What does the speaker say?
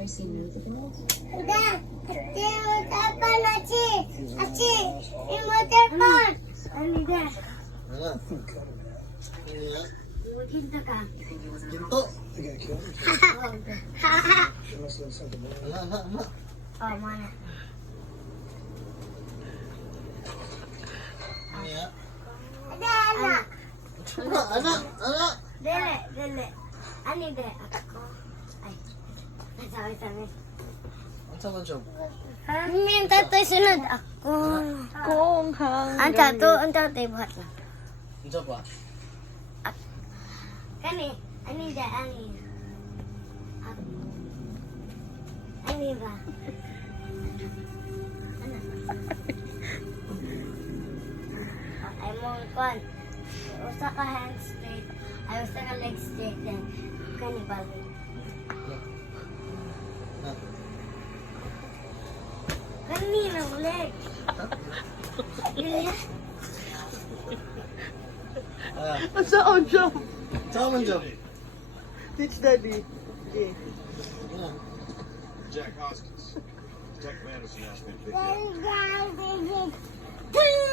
Tracy know the bills? Wala. Kaya, Ginto ka. ginto. Wala. Oh, mana. Kaya, Anak. anak. Dili. Ani de ako. Ay. Sabi. Ang sama siya. Min tatoy sunod ako. Kung Ang tato buhat lang. Ang sama pa? Kani, ani de ani. Ani ba? Ay mo kon. Usa ka hand straight, ay usa ka leg straight then kani balik. Na. Kani ng leg. Saan jump? Sama man siya. Teach daddy. Okay. Wala. Jack Hoskins. Duck Madison has been picked up. Bye.